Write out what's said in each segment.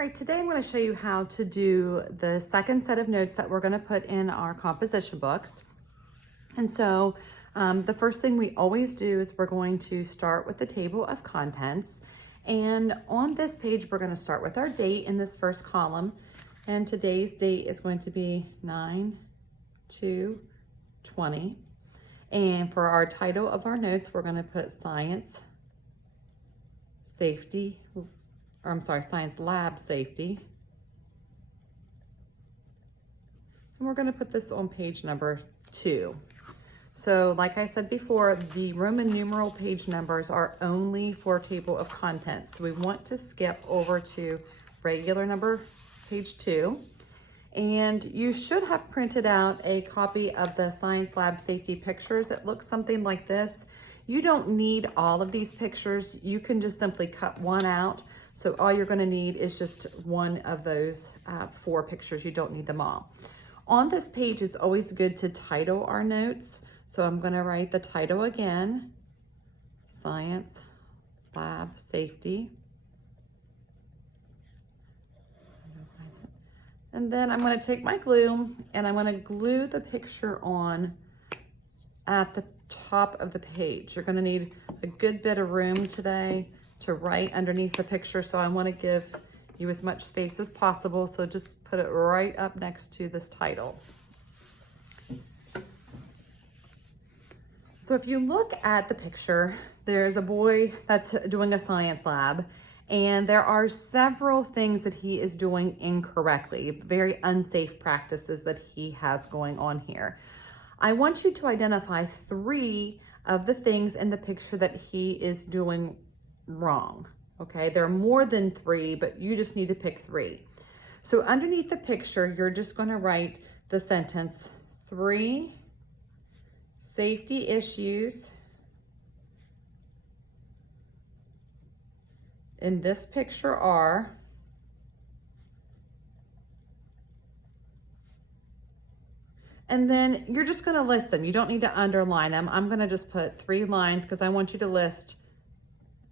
All right, today I'm going to show you how to do the second set of notes that we're going to put in our composition books. And so the first thing we always do is we're going to start with the table of contents. And on this page, we're going to start with our date in this first column. And today's date is going to be 9/2/20. And for our title of our notes, we're going to put Science Lab Safety. And we're going to put this on page number 2. So like I said before, the Roman numeral page numbers are only for table of contents. So we want to skip over to regular number page 2. And you should have printed out a copy of the Science Lab Safety pictures. It looks something like this. You don't need all of these pictures. You can just simply cut one out. So all you're going to need is just one of those 4 pictures. You don't need them all. On this page, it's always good to title our notes. So I'm going to write the title again, Science Lab Safety. And then I'm going to take my glue and I'm going to glue the picture on at the top of the page. You're going to need a good bit of room today to write underneath the picture. So I want to give you as much space as possible. So just put it right up next to this title. So if you look at the picture, there's a boy that's doing a science lab, and there are several things that he is doing incorrectly, very unsafe practices that he has going on here. I want you to identify 3 of the things in the picture that he is doing wrong. Okay, there are more than 3, but you just need to pick 3. So underneath the picture, you're just going to write the sentence, 3 safety issues in this picture are, and then you're just going to list them. You don't need to underline them. I'm going to just put 3 lines because I want you to list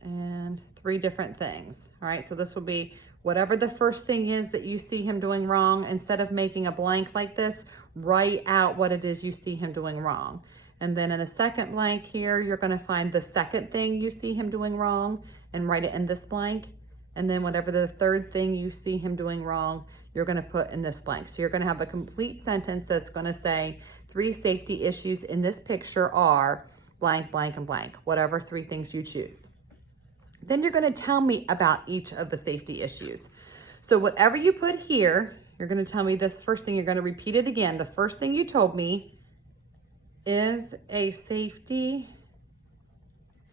and 3 different things. All right, so this will be whatever the first thing is that you see him doing wrong. Instead of making a blank like this, write out what it is you see him doing wrong. And then in a second blank here, you're going to find the second thing you see him doing wrong and write it in this blank. And then whatever the third thing you see him doing wrong, you're going to put in this blank. So you're going to have a complete sentence that's going to say 3 safety issues in this picture are blank, blank, and blank, whatever 3 things you choose. Then you're going to tell me about each of the safety issues. So whatever you put here, you're going to tell me this first thing. You're going to repeat it again. The first thing you told me is a safety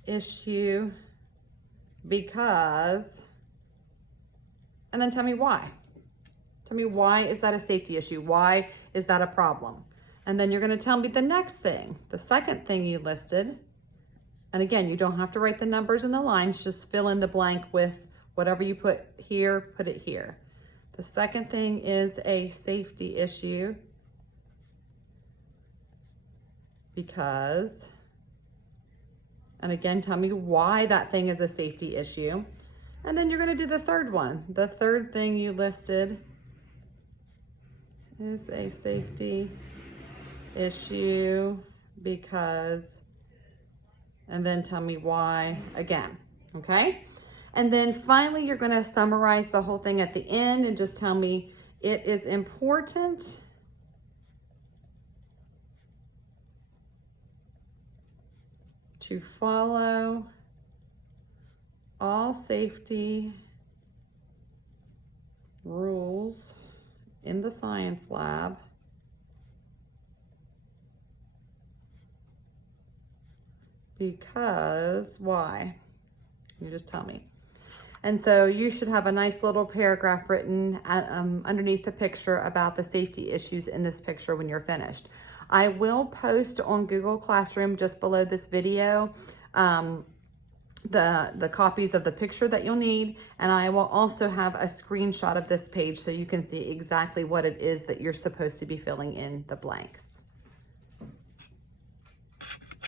issue because, and then tell me why. Tell me why is that a safety issue? Why is that a problem? And then you're going to tell me the next thing, the second thing you listed. And again, you don't have to write the numbers and the lines, just fill in the blank with whatever you put here, put it here. The second thing is a safety issue because, and again, tell me why that thing is a safety issue. And then you're going to do the third one. The third thing you listed is a safety issue because, and then tell me why again, okay? And then finally, you're going to summarize the whole thing at the end and just tell me it is important to follow all safety rules in the science lab because why? You just tell me. And so you should have a nice little paragraph written underneath the picture about the safety issues in this picture when you're finished. I will post on Google Classroom just below this video the copies of the picture that you'll need, and I will also have a screenshot of this page so you can see exactly what it is that you're supposed to be filling in the blanks.